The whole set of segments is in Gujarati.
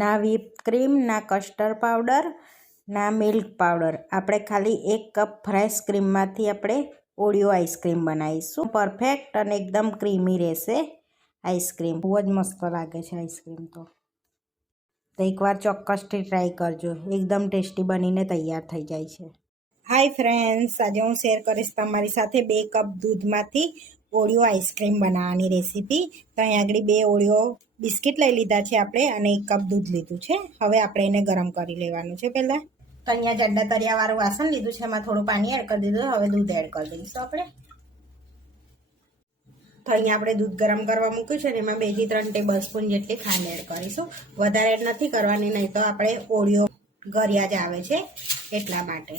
ના વ્હીપ ક્રીમ, ના કસ્ટર્ડ પાવડર, ના મિલ્ક પાવડર. આપણે ખાલી 1 કપ ફ્રેશ ક્રીમમાંથી આપણે ઓરિયો આઈસ્ક્રીમ બનાવીશું. પરફેક્ટ અને એકદમ ક્રીમી રહેશે આઈસ્ક્રીમ. બહુ જ મસ્ત લાગે છે આઈસ્ક્રીમ તો એકવાર ચોક્કસથી ટ્રાય કરજો. એકદમ ટેસ્ટી બનીને તૈયાર થઈ જાય છે. હાય ફ્રેન્ડ્સ, આજે હું શેર કરીશ તમારી સાથે 2 કપ દૂધમાંથી ઓરિયો આઈસ્ક્રીમ બનાવવાની રેસીપી. તો અહીં આગળ 2 ઓરિયો બિસ્કિટ લઈ લીધા છે આપણે અને 1 કપ દૂધ લીધું છે. હવે આપણે એને ગરમ કરી લેવાનું છે પહેલાં. તો અહીંયા જાડા તરિયાવાળું વાસણ લીધું છે, એમાં થોડું પાણી એડ કરી દીધું. હવે દૂધ એડ કરી દઈશું આપણે. તો અહીંયા આપણે દૂધ ગરમ કરવા મૂક્યું છે ને એમાં 2 થી 3 ટેબલ સ્પૂન જેટલી ખાંડ એડ કરીશું. વધારે એડ નથી કરવાની, નહીં તો આપણે ઓરિયો ગળ્યા જ આવે છે એટલા માટે.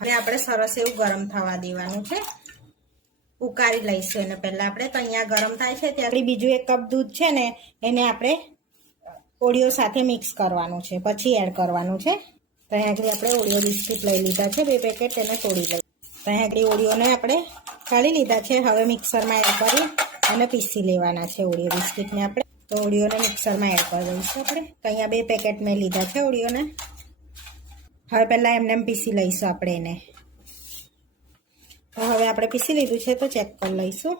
હવે આપણે સરસ એવું ગરમ થવા દેવાનું છે. ઉકાળી લઈશું એને પહેલાં આપણે. તો અહીંયા ગરમ થાય છે ત્યાં બીજું 1 કપ દૂધ છે ને એને આપણે ઓરિયો સાથે મિક્સ કરવાનું છે, પછી એડ કરવાનું છે. તો અહીંયા આગળ આપણે ઓરિયો બિસ્કિટ લઈ લીધા છે 2 પેકેટ, એને તોડી લઈએ. તો અહીંયા આગળ ઓરિયોને આપણે કાઢી લીધા છે. હવે મિક્સરમાં એડ કરી અને પીસી લેવાના છે ઓરિયો બિસ્કિટને આપણે. તો ઓરિયોને મિક્સરમાં એડ કરી દઈશું આપણે. તો અહીંયા 2 પેકેટ મેં લીધા છે ઓરિયોને. હવે પહેલાં એમને પીસી લઈશું આપણે એને. તો હવે આપણે પીસી લીધું છે, તો ચેક કરી લઈશું.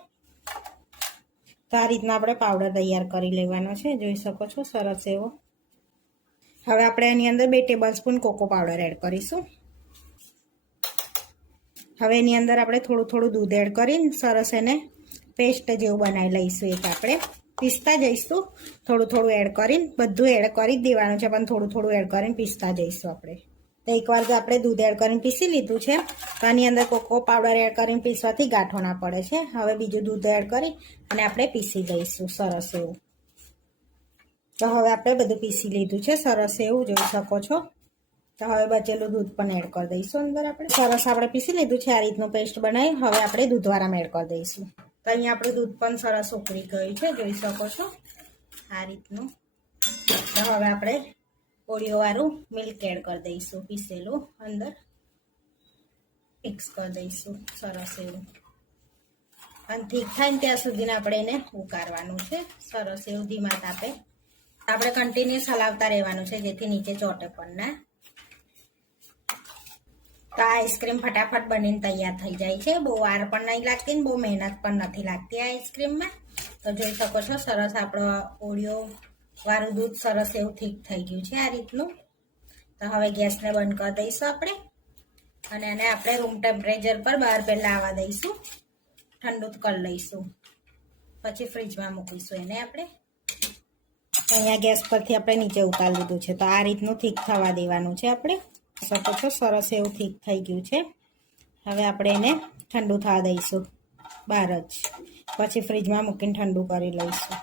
તો આ રીતના આપણે પાવડર તૈયાર કરી લેવાનો છે, જોઈ શકો છો સરસ એવો. હવે આપણે એની અંદર 2 tablespoon cocoa powder add કરીશું. હવે એની અંદર આપણે થોડું દૂધ એડ કરીને સરસ એને પેસ્ટ જેવું બનાવી લઈશું. એક આપણે પીસતા જઈશું થોડું એડ કરીને. બધું એડ કરી જ દેવાનું છે, પણ થોડું એડ કરીને પીસતા જઈશું આપણે. તો એકવાર જો આપણે દૂધ એડ કરીને પીસી લીધું છે, તો આની અંદર કોકો પાવડર એડ કરીને પીસવાથી ગાંઠો ના પડે છે. હવે બીજું દૂધ એડ કરી અને આપણે પીસી દઈશું સરસ એવું. તો હવે આપણે બધું પીસી લીધું છે સરસ એવું, જોઈ શકો છો. તો હવે બચેલું દૂધ પણ એડ કરી દઈશું અંદર આપણે. સરસ આપણે પીસી લીધું છે, આ રીતનું પેસ્ટ બનાવી. હવે આપણે દૂધવાળામાં એડ કરી દઈશું. તો અહીંયા આપણું દૂધ પણ સરસ ઉકળી ગયું છે, જોઈ શકો છો આ રીતનું. તો હવે આપણે ઓરિયો વાળું મિલ્ક એડ કરી દઈશું, પીસેલું અંદર મિક્સ કરી દઈશું સરસ એવું. અને ઠીક થાય ને ત્યાં સુધીને આપણે એને ઉકાળવાનું છે સરસ એવું ધીમા તાપે. આપણે કન્ટિન્યુઅસ હલાવતા રહેવાનું છે, જેથી નીચે ચોટે પણ ના. તો આ આઈસ્ક્રીમ ફટાફટ બનીને તૈયાર થઈ જાય છે. બહુ વાર પણ નહીં લાગતી ને બહુ મહેનત પણ નથી લાગતી આ આઈસ્ક્રીમમાં. તો જોઈ શકો છો સરસ આપણો ઓરિયો વાળું દૂધ સરસ એવું ઠીક થઈ ગયું છે આ રીતનું. તો હવે ગેસને બંધ કરી દઈશું આપણે અને એને આપણે રૂમ ટેમ્પરેચર પર બહાર પહેલાં આવવા દઈશું. ઠંડુ કરી લઈશું, પછી ફ્રીજમાં મૂકીશું એને આપણે. અહીંયા ગેસ પરથી આપણે નીચે ઉતારી લીધું છે. તો આ રીતનું ઠીક થવા દેવાનું છે આપણે. શકો છો સરસ એવું ઠીક થઈ ગયું છે. હવે આપણે એને ઠંડુ થવા દઈશું બહાર જ, પછી ફ્રીજમાં મૂકીને ઠંડુ કરી લઈશું.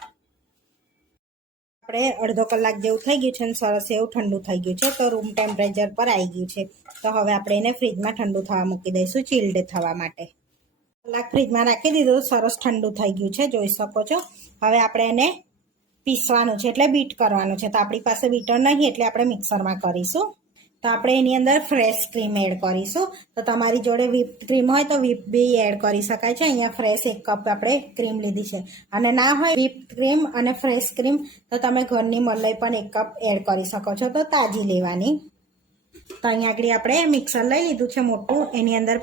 આપણે અડધો કલાક જેવું થઈ ગયું છે અને સરસ એવું ઠંડુ થઈ ગયું છે. તો રૂમ ટેમ્પરેચર પર આવી ગયું છે. તો હવે આપણે એને ફ્રીજમાં ઠંડુ થવા મૂકી દઈશું, ચીલ્ડ થવા માટે. કલાક ફ્રીજમાં રાખી દીધું, સરસ ઠંડુ થઈ ગયું છે, જોઈ શકો છો. હવે આપણે એને પીસવાનું છે, એટલે બીટ કરવાનું છે. તો આપણી પાસે બીટર નહીં એટલે આપણે મિક્સરમાં કરીશું. તો આપણે એની અંદર ફ્રેશ ક્રીમ એડ કરીશું. તો તમારી જોડે વ્હીપ ક્રીમ હોય તો વ્હીપ બી એડ કરી શકાય છે. અહીંયા ફ્રેશ 1 કપ આપણે ક્રીમ લીધી છે, અને ના હોય વ્હીપ ક્રીમ અને ફ્રેશ ક્રીમ તો તમે ઘરની મલાઈ પણ 1 કપ એડ કરી શકો છો, તો તાજી લેવાની. તો અહીંયા આગળ આપણે મિક્સર લઈ લીધું છે મોટું, એની અંદર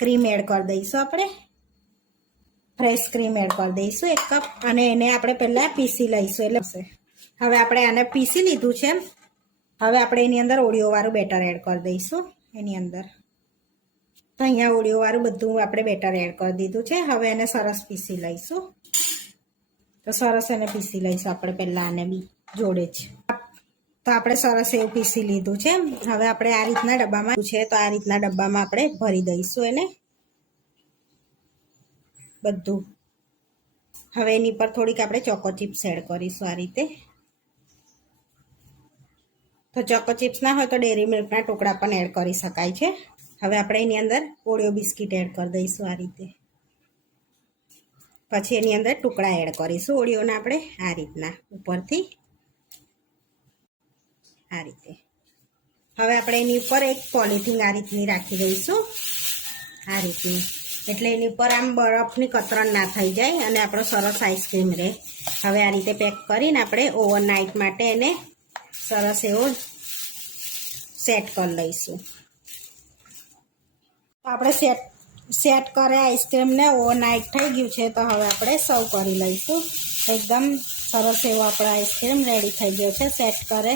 ક્રીમ એડ કરી દઈશું આપણે. ફ્રેશ ક્રીમ એડ કરી દઈશું 1 કપ અને એને આપણે પહેલાં પીસી લઈશું. એટલે હવે આપણે આને પીસી લીધું છે. હવે આપણે એની અંદર ઓરિયો વાળું બેટર એડ કરી દઈશું એની અંદર. તો અહીંયા ઓરિયો વાળું બધું આપણે બેટર એડ કરી દીધું છે. હવે એને સરસ પીસી લઈશું. તો સરસ એને પીસી લઈશું આપણે પહેલાં આને બી જોડે જ. તો આપણે સરસ એવું પીસી લીધું છે. હવે આપણે આ રીતના ડબ્બામાં છે, તો આ રીતના ડબ્બામાં આપણે ભરી દઈશું એને બધું. હવે એની પર થોડીક આપણે ચોકો ચિપ્સ એડ કરીશું આ રીતે. તો ચોકો ચિપ્સ ના હોય તો ડેરી મિલ્કના ટુકડા પણ એડ કરી શકાય છે. હવે આપણે એની અંદર ઓરિયો બિસ્કિટ એડ કરી દઈશું આ રીતે. પછી એની અંદર ટુકડા એડ કરીશું ઓરિયોના આપણે આ રીતના ઉપરથી આ રીતે. હવે આપણે એની ઉપર એક પોલિથીન આ રીતની રાખી દઈશું આ રીતની. એટલે એની ઉપર આમ બરફની કતરણ ના થઈ જાય અને આપણો સરસ આઈસ્ક્રીમ રહે. હવે આ રીતે પેક કરીને આપણે ઓવરનાઇટ માટે એને સરસ એવો સેટ કરી લઈશું. આપણે સેટ કરે આઈસ્ક્રીમને ઓવરનાઇટ થઈ ગયું છે, તો હવે આપણે સર્વ કરી લઈશું. એકદમ સરસ એવો આપણો આઈસ્ક્રીમ રેડી થઈ ગયો છે સેટ કરે.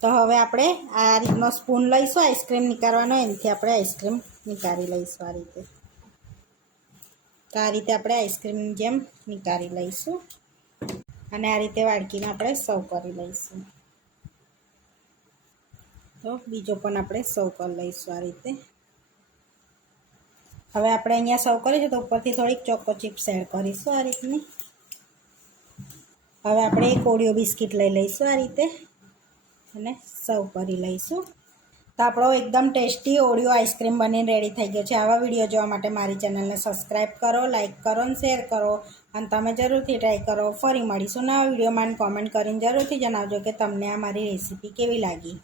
તો હવે આપણે આ રીતનો સ્પૂન લઈશું આઈસ્ક્રીમ નીકાળવાનો, એનાથી આપણે આઈસ્ક્રીમ નીકાળી લઈશું આ રીતે. તો આ રીતે આપણે આઈસ્ક્રીમની જેમ નીકાળી લઈશું અને આ રીતે વાડકીને આપણે સર્વ કરી લઈશું. તો બીજો પણ આપણે સર્વ કરી લઈશું આ રીતે. હવે આપણે અહીંયા સર્વ કરીશું તો ઉપરથી થોડીક ચોકો ચિપ્સ એડ કરીશું આ રીતની. હવે આપણે એક ઓરિયો બિસ્કિટ લઈ લઈશું આ રીતે અને સર્વ કરી લઈશું. તો આપણો એકદમ ટેસ્ટી ઓરિયો આઈસ્ક્રીમ બનીને રેડી થઈ ગયો છે. આવા વિડીયો જોવા માટે મારી ચેનલને સબસ્ક્રાઈબ કરો, લાઇક કરો અને શેર કરો અને તમે જરૂરથી ટ્રાય કરો. ફરી મળીશું નવા વિડીયોમાં. કોમેન્ટ કરીને જરૂરથી જણાવજો કે તમને આ મારી રેસીપી કેવી લાગી.